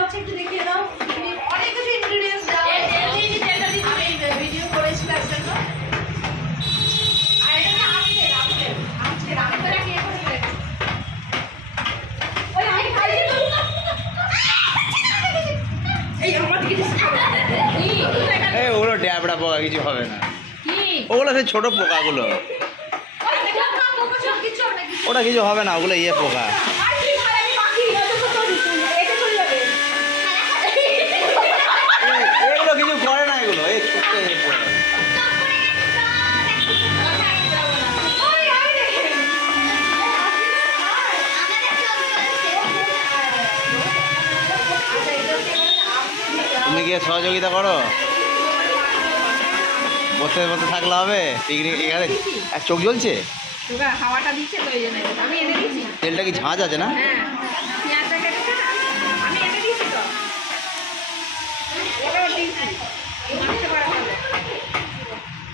হচ্ছে একটু দেখিয়ে দাও। অনেক কিছু ইনগ্রেডিয়েন্টস দাও। আমি ভিডিও করেছি তার জন্য। আর এটা আমটা কি এখন ওই আমি খাইয়ে দেবো না। এই আমার দিকে এই ওগুলো ড্যাবড়া পোকা কিছু হবে না। ওগুলো সেই ছোট পোকাগুলো, ওটা কিছু হবে না, ওগুলো ইয়ে পোকা। এগুলো কিছু করে না, এগুলো এই ছোট্ট এই পোকা। তুমি গিয়ে সহযোগিতা করো, বসে বসে থাকলে হবে। পিকনিক এখানে এক চোখ জ্বলছে, হাওয়াটা দিচ্ছে তো এই জন্য আমি এনে দিচ্ছি। তেলটা কি ঝাঁঝ আছে না? হ্যাঁ পেঁয়াজটা কেটে